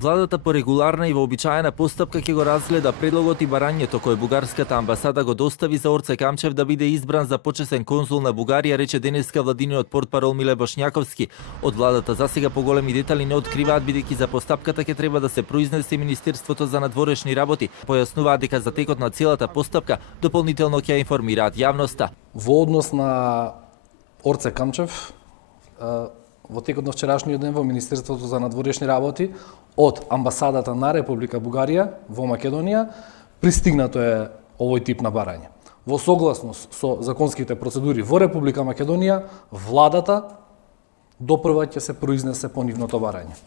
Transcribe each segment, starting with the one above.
Владата по регуларна и вообичаена постапка ќе го разгледа предлогот и барањето кој бугарската амбасада го достави за Орце Камчев да биде избран за почесен конзул на Бугарија, рече денеска владиниот портпарол Миле Бошњаковски. Од владата засега поголеми детали не откриваат, бидејќи за постапката ќе треба да се произнесе Министерството за надворешни работи. Појаснуваат дека за текот на целата постапка дополнително ќе информираат јавноста. Во однос на Орце Камчев, во текот на вчерашниот ден во Министерството за надворешни работи од амбасадата на Република Бугарија во Македонија пристигнато е овој тип на барање. Во согласност со законските процедури во Република Македонија, владата допрва ќе се произнесе по нивното барање.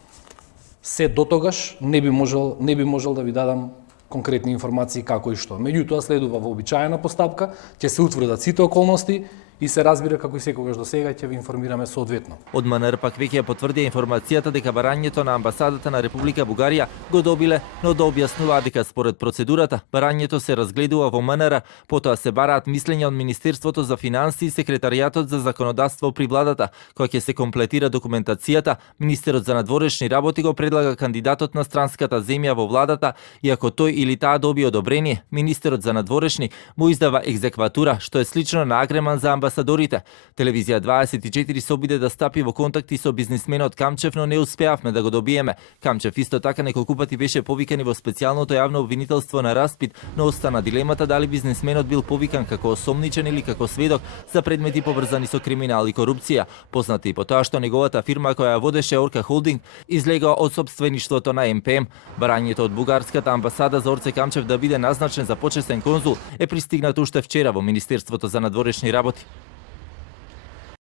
Се дотогаш не би можел да ви дадам конкретни информации како и што. Меѓутоа следува вообичаена постапка, ќе се утврдат сите околности и се разбира како и секогаш до сега ќе ви информираме соодветно. Од МНР пак веќе ја потврдија информацијата дека барањето на амбасадата на Република Бугарија го добиле, но да објаснуваат дека според процедурата барањето се разгледува во МНР, потоа се бараат мислења од Министерството за финансии и Секретаријатот за законодавство при владата. Кога ќе се комплетира документацијата, Министерот за надворешни работи го предлага кандидатот на странската земја во владата и ако тој или таа добие одобрение, Министерот за надворешни му издава екзекватура, што е слично на агреман за амбасадорите. Телевизија 24 се обиде да стапи во контакти со бизнисменот Камчев, но не успеавме да го добиеме. Камчев исто така неколку пати беше повикан и во специјалното јавно обвинителство на распит, но остана дилемата дали бизнисменот бил повикан како осомничен или како сведок за предмети поврзани со криминал и корупција. Познат и по тоа што неговата фирма која водеше Орка Холдинг излега од сопствеништвото на МПМ. Барањето од бугарската амбасада за Орце Камчев да биде назначен за почесен конзул е пристигнато уште вчера во Министерството за надворешни работи.